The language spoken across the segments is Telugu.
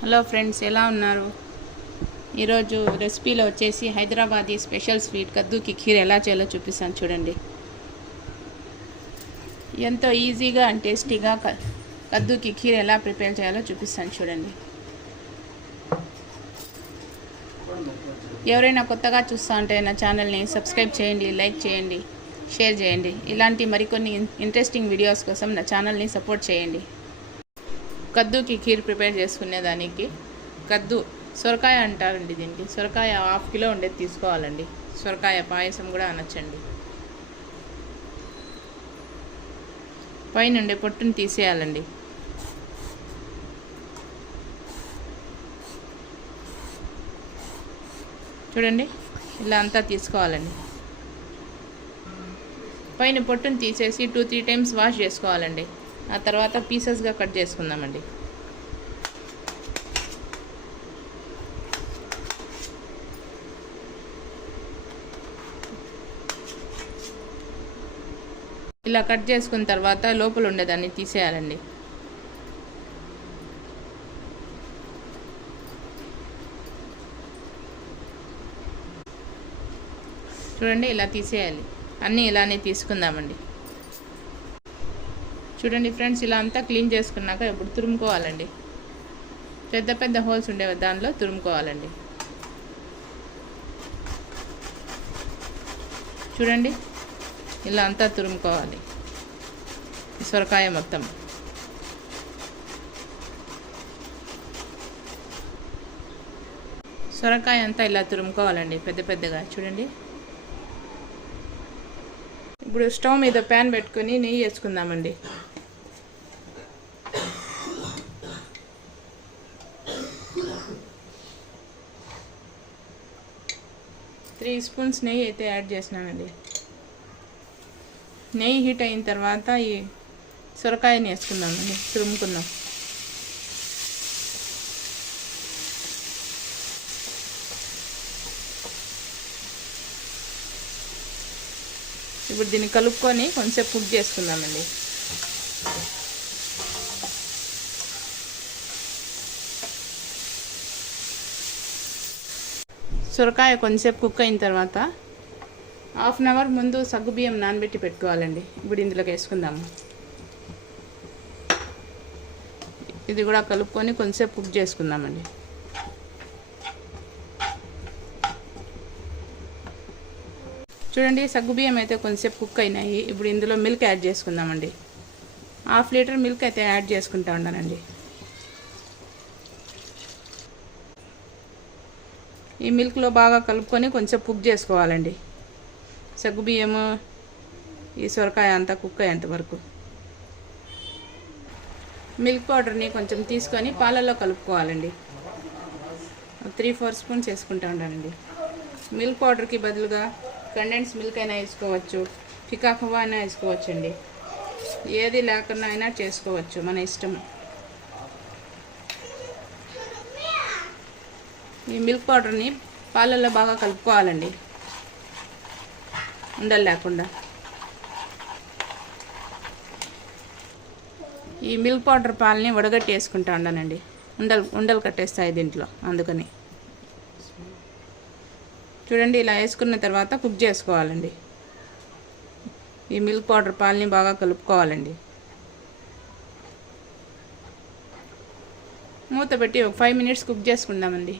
హలో ఫ్రెండ్స్ ఎలా ఉన్నారు? ఈరోజు రెసిపీలో వచ్చేసి హైదరాబాదీ స్పెషల్ స్వీట్ కద్దుకి ఖీర్ ఎలా చేయాలో చూపిస్తాను చూడండి. ఎంతో ఈజీగా అండ్ టేస్టీగా కద్దుకి ఖీర్ ఎలా ప్రిపేర్ చేయాలో చూపిస్తాను చూడండి. ఎవరైనా కొత్తగా చూస్తూ ఉంటే నా ఛానల్ని సబ్స్క్రైబ్ చేయండి లైక్ చేయండి షేర్ చేయండి. ఇలాంటి మరికొన్ని ఇంట్రెస్టింగ్ వీడియోస్ కోసం నా ఛానల్ని సపోర్ట్ చేయండి. కద్దుకి ఖీర్ ప్రిపేర్ చేసుకునే దానికి కద్దు సొరకాయ అంటారండి దీనికి. సొరకాయ హాఫ్ కిలో ఉండేది తీసుకోవాలండి. సొరకాయ పాయసం కూడా అనొచ్చండి. పైన ఉండే పొట్టుని తీసేయాలండి. చూడండి ఇలా అంతా తీసుకోవాలండి. పైన పొట్టుని తీసేసి టూ త్రీ టైమ్స్ వాష్ చేసుకోవాలండి. ఆ తర్వాత పీసెస్గా కట్ చేసుకుందామండి. ఇలా కట్ చేసుకున్న తర్వాత లోపల ఉండేదాన్ని తీసేయాలండి. చూడండి ఇలా తీసేయాలి. అన్నీ ఇలానే తీసుకుందామండి. చూడండి ఫ్రెండ్స్ ఇలా అంతా క్లీన్ చేసుకున్నాక ఇప్పుడు తురుముకోవాలండి. పెద్ద పెద్ద హోల్స్ ఉండే దానిలో తురుముకోవాలండి. చూడండి ఇలా అంతా తురుముకోవాలి. సొరకాయ మొత్తం. సొరకాయ అంతా ఇలా తురుముకోవాలండి పెద్ద పెద్దగా. చూడండి. ఇప్పుడు స్టవ్ మీద ప్యాన్ పెట్టుకొని నెయ్యి వేసుకుందామండి. టీ స్పూన్స్ నెయ్యి అయితే యాడ్ చేసినానండి. నెయ్యి హీట్ అయిన తర్వాత ఈ సొరకాయని వేసుకుందామండి తురుముకుందాం. ఇప్పుడు దీన్ని కలుపుకొని కొంచెంసేపు కుక్ చేసుకుందామండి. సొరకాయ కొంచెంసేపు కుక్ అయిన తర్వాత హాఫ్ అన్ అవర్ ముందు సగ్గుబియ్యం నానబెట్టి పెట్టుకోవాలండి. ఇప్పుడు ఇందులోకి వేసుకుందాము. ఇది కూడా కలుపుకొని కొంచెంసేపు కుక్ చేసుకుందామండి. చూడండి సగ్గుబియ్యం అయితే కొంచెంసేపు కుక్ అయినాయి. ఇప్పుడు ఇందులో మిల్క్ యాడ్ చేసుకుందామండి. హాఫ్ లీటర్ మిల్క్ అయితే యాడ్ చేసుకుంటా ఉన్నానండి ఈ మిల్క్లో బాగా కలుపుకొని కొంచెం కుక్ చేసుకోవాలండి. సగ్గుబియ్యము ఈ సొరకాయ అంతా కుక్ అయ్యేంత వరకు. మిల్క్ పౌడర్ని కొంచెం తీసుకొని పాలల్లో కలుపుకోవాలండి. త్రీ ఫోర్ స్పూన్స్ వేసుకుంటా ఉండాలండి. మిల్క్ పౌడర్కి బదులుగా కండెన్స్ మిల్క్ అయినా వేసుకోవచ్చు పికాకువా అయినా వేసుకోవచ్చండి. ఏది లేకుండా అయినా చేసుకోవచ్చు మన ఇష్టం ఈ మిల్క్ పౌడర్ని పాలల్లో బాగా కలుపుకోవాలండి. ఉండలు లేకుండా. ఈ మిల్క్ పౌడర్ పాలని వడగట్టి వేసుకుంటా ఉండనండి. ఉండలు ఉండలు కట్టేస్తాయి దీంట్లో అందుకని. చూడండి ఇలా వేసుకున్న తర్వాత కుక్ చేసుకోవాలండి. ఈ మిల్క్ పౌడర్ పాలని బాగా కలుపుకోవాలండి. మూత పెట్టి ఒక ఫైవ్ మినిట్స్ కుక్ చేసుకుందామండి.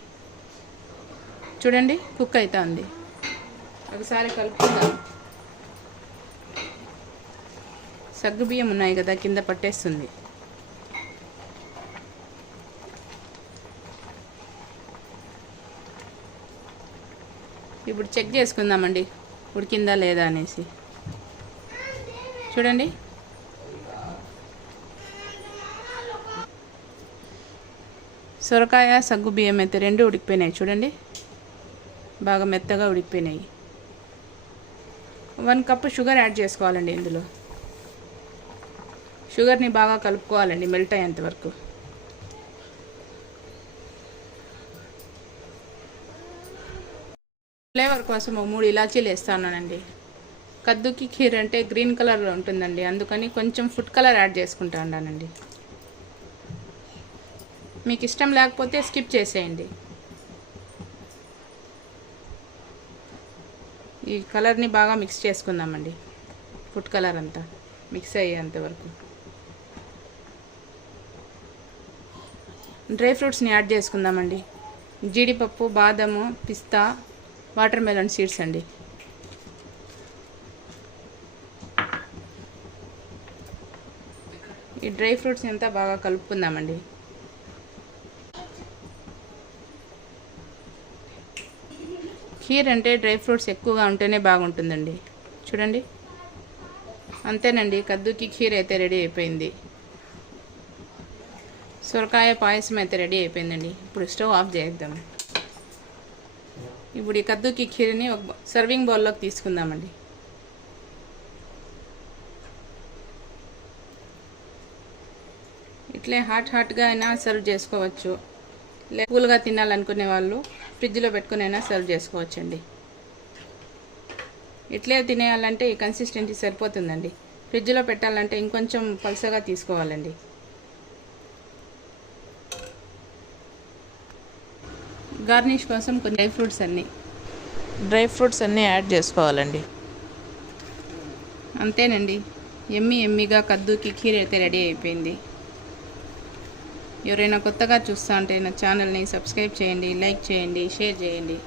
చూడండి కుక్ అవుతుంది ఒకసారి కలుపుకుందాం. సగ్గు బియ్యం ఉన్నాయి కదా కింద పట్టేస్తుంది. ఇప్పుడు చెక్ చేసుకుందామండి ఉడికిందా లేదా అనేసి. చూడండి. సొరకాయ సగ్గు బియ్యం అయితే రెండు ఉడికిపోయినాయి. చూడండి. బాగా మెత్తగా ఉడికిపోయినాయి. వన్ కప్ షుగర్ యాడ్ చేసుకోవాలండి ఇందులో. షుగర్ని బాగా కలుపుకోవాలండి మెల్ట్ అయ్యేంత వరకు. ఫ్లేవర్ కోసం మూడు ఇలాచీలు వేస్తానండి కద్దుకి ఖీర్ అంటే గ్రీన్ కలర్లో ఉంటుందండి. అందుకని కొంచెం ఫుడ్ కలర్ యాడ్ చేసుకుంటా ఉన్నానండి. మీకు ఇష్టం లేకపోతే స్కిప్ చేసేయండి. ఈ కలర్ని బాగా మిక్స్ చేసుకుందామండి. ఫుడ్ కలర్ అంతా మిక్స్ అయ్యేంత వరకు. డ్రై ఫ్రూట్స్ని యాడ్ చేసుకుందామండి. జీడిపప్పు బాదము పిస్తా వాటర్ మెలన్ సీడ్స్ అండి. ఈ డ్రై ఫ్రూట్స్ అంతా బాగా కలుపుకుందామండి. ఖీర్ అంటే డ్రై ఫ్రూట్స్ ఎక్కువగా ఉంటేనే బాగుంటుందండి. చూడండి. అంతేనండి కద్దుకి ఖీర్ అయితే రెడీ అయిపోయింది. సొరకాయ పాయసం అయితే రెడీ అయిపోయిందండి. ఇప్పుడు స్టవ్ ఆఫ్ చేద్దాం. ఇప్పుడు ఈ కద్దుకి ఖీర్ని ఒక సర్వింగ్ బౌల్లోకి తీసుకుందామండి. ఇట్లే హాట్ హాట్గా అయినా సర్వ్ చేసుకోవచ్చు. లే తినాలనుకునే వాళ్ళు ఫ్రిడ్జ్లో పెట్టుకుని అయినా సర్వ్ చేసుకోవచ్చండి. ఇట్లే తినేయాలంటే ఈ కన్సిస్టెన్సీ సరిపోతుందండి. ఫ్రిడ్జ్లో పెట్టాలంటే ఇంకొంచెం పలుసగా తీసుకోవాలండి. గార్నిష్ కోసం కొన్ని డ్రై ఫ్రూట్స్ అన్నీ. డ్రై ఫ్రూట్స్ అన్నీ యాడ్ చేసుకోవాలండి. అంతేనండి. ఎమ్మి ఎమ్మిగా కద్దుకి ఖీర్ అయితే రెడీ అయిపోయింది. ఎవరైనా కొత్తగా చూస్తా అంటే నా ఛానల్ని సబ్స్క్రైబ్ చేయండి లైక్ చేయండి షేర్ చేయండి.